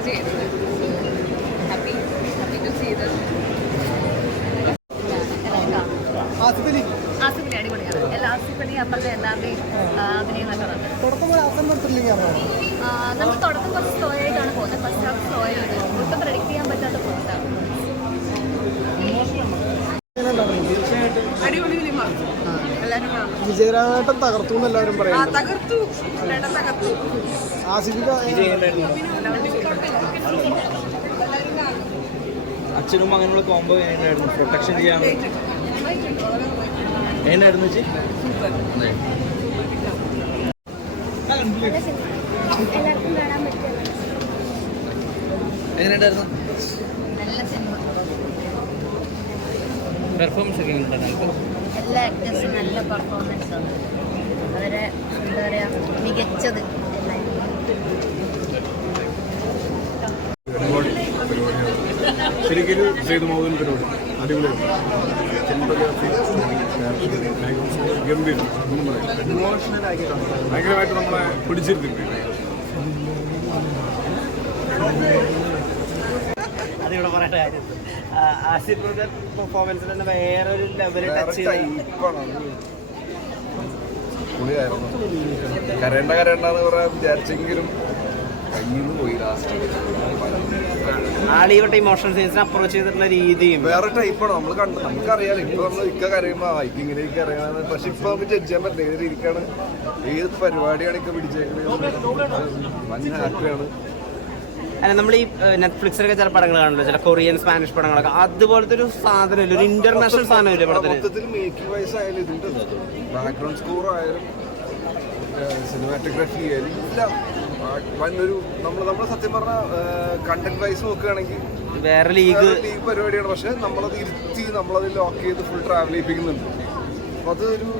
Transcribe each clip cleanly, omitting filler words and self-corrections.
ആയിട്ട് ചെയ്യുന്നത്. Happy to see this. Asif Ali അടിപൊളിയാണ്. ആസിഫ് അലി അപ്പോഴത്തെ എല്ലാവരുടെയും അഭിനയം നല്ലതാണ്. നമ്മൾ തുടക്കം കുറച്ച് സ്ലോ ആയിട്ടാണ് പോകുന്നത്. ഫസ്റ്റ് ഹാഫ് സ്ലോ ആണ്, ഒട്ടും പ്രെഡിക്ട് ചെയ്യാൻ പറ്റാത്ത പോയിട്ടാണ്. അടിപൊളി ഫിലിമാണ്. എല്ലാവരും വിജയരാഘവൻ തകർത്തു എന്ന് എല്ലാവരും പറയുന്നു. തകർത്തു. അച്ഛനും മകനുള്ള കോംബോ എങ്ങനെയായിരുന്നു? പ്രൊട്ടക്ഷൻ ചെയ്യാൻ എങ്ങനെയായിരുന്നു ചേച്ചി? എങ്ങനെയുണ്ടായിരുന്നു? പെർഫോമൻസ് ഒക്കെ ഉണ്ടായിരുന്നു. എല്ലാ ആക്ടേഴ്സും നല്ല പെർഫോമൻസ് ആണ്. അവരെ എന്താ പറയുക, മികച്ചത് ശരിക്കും സേതുമാധവൻ പരിപാടി അടിപൊളിയാണ്. ഗംഭീരം, ഒന്നും പറയാം. ഭയങ്കരമായിട്ട് നമ്മളെ പിടിച്ചിരുത്തിട്ടുണ്ട്. അതിവിടെ പറയേണ്ട കാര്യം ആസിഫിന്റെ പെർഫോമൻസിൽ തന്നെ വേറൊരു ലെവലിൽ ടച്ച് പുളിയായിരുന്നു. കരണ്ടെന്ന് പറയാൻ വിചാരിച്ചെങ്കിലും കയ്യിൽ പോയി. ലാസ്റ്റ് ആളിയുടെ ഇമോഷണൽ സീൻസിനെ അപ്രോച്ച് ചെയ്തിട്ടുള്ള രീതിയും വേറെ ടൈപ്പാണ്. നമ്മൾ നമുക്കറിയാലോ ഇപ്പൊ നമ്മൾ കരയുമ്പോ ഇങ്ങനെയൊക്കെ അറിയാനാണ്. പക്ഷെ ഇപ്പൊ നമുക്ക് ജഡ്ജ് ചെയ്യാൻ പറ്റില്ല. ഏത് രീതിക്കാണ്, ഏത് പരിപാടിയാണ് ഇപ്പൊ പിടിച്ചേക്കുന്നത്. വൻ ഹാപ്പിയാണ്. അല്ല, നമ്മൾ ഈ നെറ്റ്ഫ്ലിക്സിലൊക്കെ ചില പടങ്ങൾ കാണുമല്ലോ, ചില കൊറിയൻ സ്പാനിഷ് പടങ്ങളൊക്കെ, അതുപോലത്തെ ഒരു സാധനമില്ല, ഒരു ഇന്റർനാഷണൽ സാധനമില്ല മൊത്തത്തിൽ. മേക്കിംഗ് വൈസ് ആയാലും ഇതിന്റെ ബാക്ക്ഗ്രൗണ്ട് സ്കോർ ആയാലും സിനിമാറ്റോഗ്രാഫി ആയാലും എല്ലാം വന്നൊരു നമ്മൾ സത്യം പറഞ്ഞ കണ്ടന്റ് വൈസ് നോക്കുകയാണെങ്കിൽ വേറെ ലീഗ് പരിപാടിയാണ്. പക്ഷെ നമ്മളത് ഇരുത്തി നമ്മളത് ലോക്ക് ചെയ്ത് ഫുൾ ട്രാവൽ ചെയ്യിപ്പിക്കുന്നുണ്ട്. അപ്പൊ അതൊരു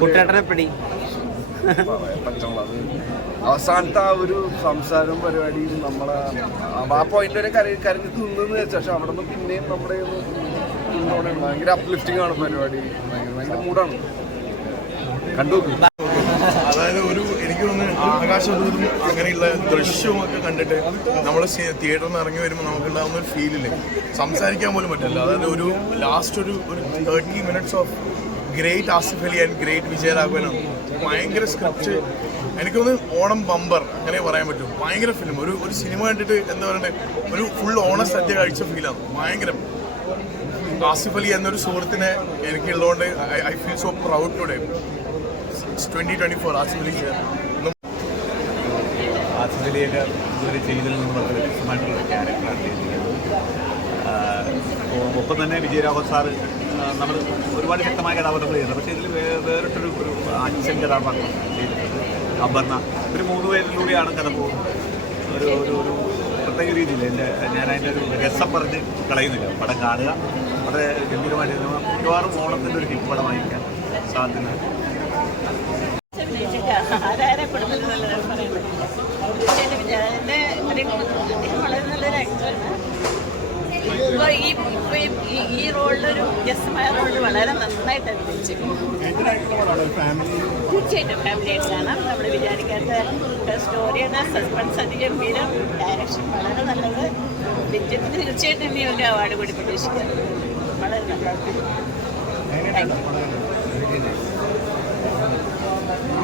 കുട്ടേട്ടനെ പിടി പറ്റുള്ളൂ. അത് അവസാനത്തെ ആ ഒരു സംസാരവും പരിപാടിയും നമ്മളെ ആ പോയിന്റ് വരെ കരഞ്ഞ് തിന്നെന്ന് വെച്ചാൽ, പക്ഷെ അവിടെ നിന്ന് പിന്നെയും നമ്മുടെ ഭയങ്കര അപ്ലിഫ്റ്റിംഗ് ആണ് പരിപാടി. ഭയങ്കര മൂടാണ്. കണ്ടു. അതായത് എനിക്ക് തോന്നുന്നു ആകാശദൂതും അങ്ങനെയുള്ള ദൃശ്യവും ഒക്കെ കണ്ടിട്ട് നമ്മൾ തിയേറ്ററിൽ നിന്ന് ഇറങ്ങി വരുമ്പോൾ നമുക്കുണ്ടാകുന്ന ഒരു ഫീലില്ലേ, സംസാരിക്കാൻ പോലും പറ്റില്ല. അതായത് ഒരു ലാസ്റ്റ് ഒരു 30 minutes of great Asif Ali and great വിജയരാഘവനാണ്. ഭയങ്കര സ്ക്രിപ്റ്റ്. എനിക്ക് തോന്നുന്നു ഓണം ബമ്പർ അങ്ങനെ പറയാൻ പറ്റും. ഭയങ്കര ഫിലിം. ഒരു സിനിമ കണ്ടിട്ട് എന്താ പറയണ്ടേ, ഒരു ഫുൾ ഓണ സദ്യ കഴിച്ച ഫീലാണ്. ഭയങ്കര ആസിഫ് അലി എന്നൊരു സുഹൃത്തിനെ എനിക്കുള്ളതുകൊണ്ട് I feel so proud today. 2024 Asif Ali Asif അലിയൊക്കെ ഇതുവരെ ചെയ്തതിൽ നിന്ന് വളരെ വ്യത്യസ്തമായിട്ടുള്ള ക്യാരക്ടറാണ് ചെയ്തിരിക്കുന്നത്. ഒപ്പം തന്നെ വിജയരാഘവൻ സാറ് നമ്മൾ ഒരുപാട് ശക്തമായ കഥാപാത്രങ്ങൾ ചെയ്യുന്നത്. പക്ഷേ ഇതിൽ വേറിട്ടൊരു അച്ഛൻ കഥാപാത്രം ചെയ്തിട്ടുണ്ട്, അപർണ. ഒരു 3 പേരിലൂടെയാണ് കഥ പോകുന്നത്. ഒരു പ്രത്യേക രീതിയിൽ ഞാൻ അതിൻ്റെ ഒരു രസം പറഞ്ഞ് കളയുന്നില്ല. പടം കാണുക, വളരെ ഗംഭീരമായിട്ട് മിക്കവാറും ഓണത്തിൻ്റെ ഒരു ഹിറ്റ് പടമായിരിക്കാൻ സാധ്യത. വളരെ നല്ലൊരു ആക്ടറാണ്. ഈ റോളിലൊരു വ്യത്യസ്തമായ റോളിൽ വളരെ നന്നായിട്ട് അഭിനയിച്ചിരുന്നു. തീർച്ചയായിട്ടും ഫാമിലി ആയിട്ട് കാണാം. നമ്മൾ വിചാരിക്കാത്ത സ്റ്റോറിയാണ്. സസ്പെൻസ് അതിഗംഭീരം, ഡയറക്ഷൻ വളരെ നല്ലത്. തീർച്ചയായിട്ടും ഇനി ഒരു അവാർഡ് കൂടി പ്രതീക്ഷിക്കാം. വളരെ നല്ലത്.